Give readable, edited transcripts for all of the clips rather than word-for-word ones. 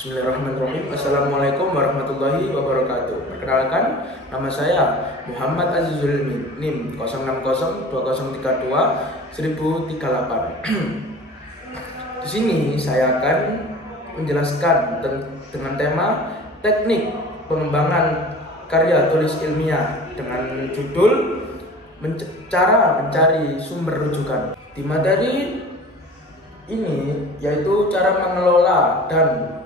Bismillahirrahmanirrahim. Assalamualaikum warahmatullahi wabarakatuh. Perkenalkan, nama saya Muhammad Azizul NIM 06020321038. Di sini saya akan menjelaskan dengan tema teknik pengembangan karya tulis ilmiah dengan judul cara mencari sumber rujukan. Di materi ini yaitu cara mengelola dan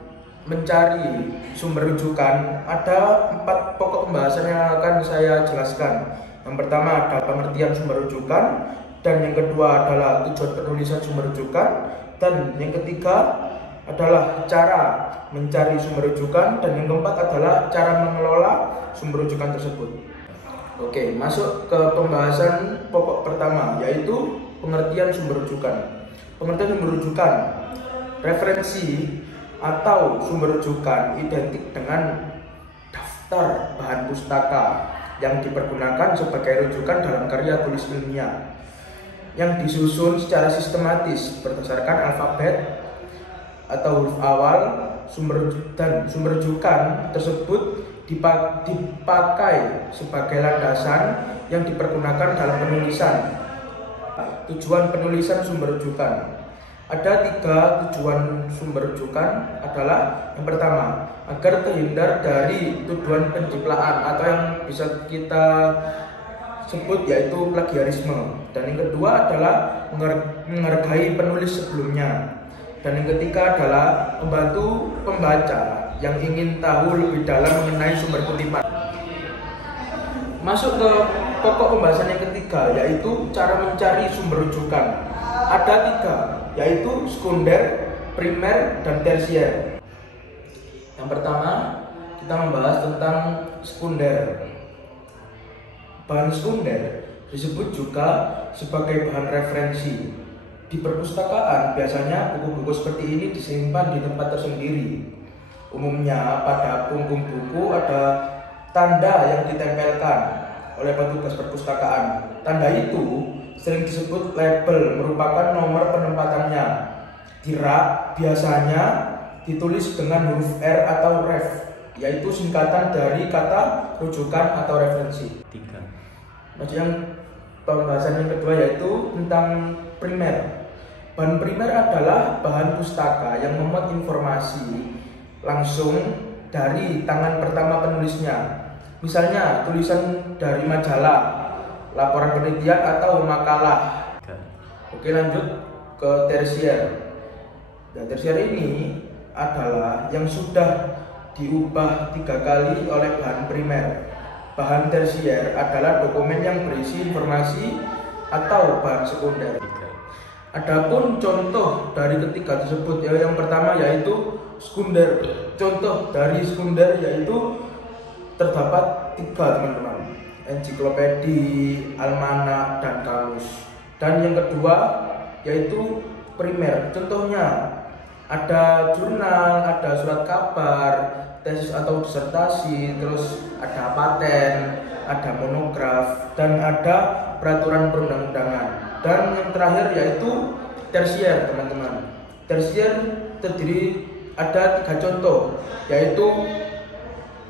mencari sumber rujukan. Ada 4 pokok pembahasan yang akan saya jelaskan. Yang pertama adalah pengertian sumber rujukan, dan yang kedua adalah tujuan penulisan sumber rujukan, dan yang ketiga adalah cara mencari sumber rujukan, dan yang keempat adalah cara mengelola sumber rujukan tersebut. Oke, masuk ke pembahasan pokok pertama, yaitu pengertian sumber rujukan. Pengertian sumber rujukan: referensi atau sumber rujukan identik dengan daftar bahan pustaka yang dipergunakan sebagai rujukan dalam karya tulis ilmiah, yang disusun secara sistematis berdasarkan alfabet atau huruf awal. Sumber rujukan tersebut dipakai sebagai landasan yang dipergunakan dalam penulisan. Tujuan penulisan sumber rujukan: ada 3 tujuan sumber rujukan. Adalah yang pertama, agar terhindar dari tuduhan pencipraan atau yang bisa kita sebut yaitu plagiarisme, dan yang kedua adalah menghargai penulis sebelumnya, dan yang ketiga adalah membantu pembaca yang ingin tahu lebih dalam mengenai sumber kutipan. Masuk ke pokok pembahasan yang ketiga, yaitu cara mencari sumber rujukan. Ada 3, yaitu sekunder, primer, dan tersier. Yang pertama, kita membahas tentang sekunder. Bahan sekunder disebut juga sebagai bahan referensi. Di perpustakaan biasanya buku-buku seperti ini disimpan di tempat tersendiri. Umumnya pada punggung buku ada tanda yang ditempelkan oleh petugas perpustakaan. Tanda itu sering disebut label, merupakan nomor penempatannya. Di rak biasanya ditulis dengan huruf R atau ref, yaitu singkatan dari kata rujukan atau referensi. 3. Masih yang pembahasan yang kedua yaitu tentang primer. Bahan primer adalah bahan pustaka yang memuat informasi langsung dari tangan pertama penulisnya. Misalnya tulisan dari majalah, laporan penelitian, atau makalah. Oke, lanjut ke tersier. Nah, tersier ini adalah yang sudah diubah 3 kali oleh bahan primer. Bahan tersier adalah dokumen yang berisi informasi atau bahan sekunder. Adapun contoh dari ketiga tersebut, yang pertama yaitu sekunder. Contoh dari sekunder yaitu terdapat 3, teman-teman: ensiklopedi, almanak, dan kamus. Dan yang kedua yaitu primer. Contohnya ada jurnal, ada surat kabar, tesis atau disertasi, terus ada paten, ada monograf, dan ada peraturan perundang-undangan. Dan yang terakhir yaitu tersier, teman-teman. Tersier terdiri ada 3 contoh, yaitu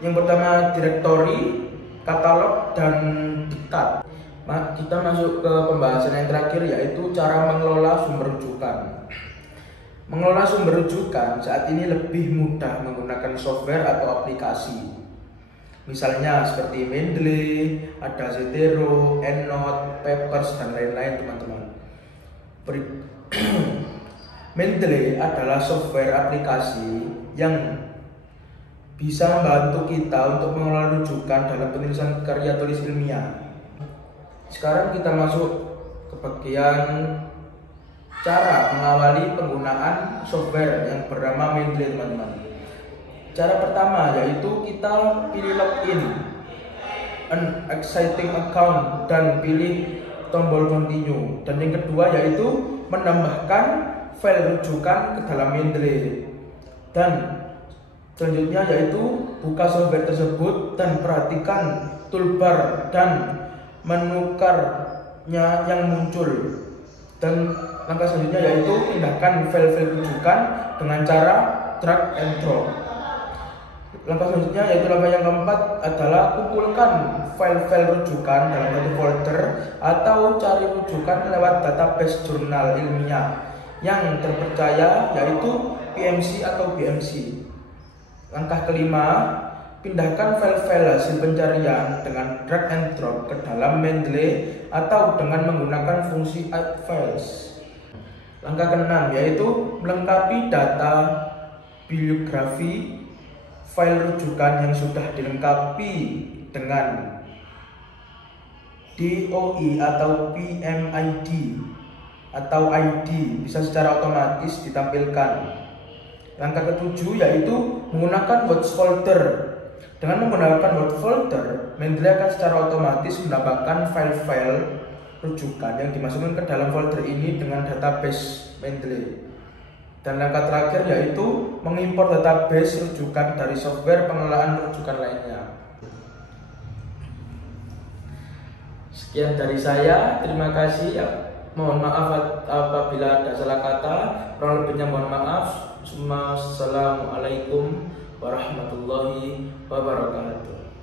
yang pertama direktori, katalog, dan diktat. Kita masuk ke pembahasan yang terakhir, yaitu cara mengelola sumber rujukan. Mengelola sumber rujukan saat ini lebih mudah menggunakan software atau aplikasi. Misalnya seperti Mendeley, ada Zotero, EndNote, Papers, dan lain-lain, teman-teman. Mendeley adalah software aplikasi yang bisa membantu kita untuk mengelola rujukan dalam penulisan karya tulis ilmiah. Sekarang kita masuk ke bagian cara mengawali penggunaan software yang bernama Mendeley, teman-teman. Cara pertama yaitu kita pilih login, an exciting account, dan pilih tombol continue. Dan yang kedua yaitu menambahkan file rujukan ke dalam Mendeley. Dan selanjutnya yaitu buka software tersebut dan perhatikan toolbar dan menukarnya yang muncul. Dan langkah selanjutnya yaitu pindahkan file-file rujukan dengan cara drag and drop. Langkah selanjutnya yaitu langkah yang keempat adalah kumpulkan file-file rujukan dalam satu folder atau cari rujukan lewat database jurnal ilmiah yang terpercaya yaitu PMC atau BMC. Langkah kelima, pindahkan file-file hasil pencarian dengan drag and drop ke dalam Mendeley atau dengan menggunakan fungsi add files. Langkah keenam yaitu melengkapi data bibliografi file rujukan yang sudah dilengkapi dengan DOI atau PMID atau ID bisa secara otomatis ditampilkan. Langkah ketujuh yaitu menggunakan watch folder. Dengan menggunakan watch folder, Mendeley akan secara otomatis mendapatkan file-file rujukan yang dimasukkan ke dalam folder ini dengan database Mendeley. Dan langkah terakhir yaitu mengimpor database rujukan dari software pengelolaan rujukan lainnya. Sekian dari saya, terima kasih. Mohon maaf apabila ada salah kata, kurang lebihnya mohon maaf. Assalamualaikum warahmatullahi wabarakatuh.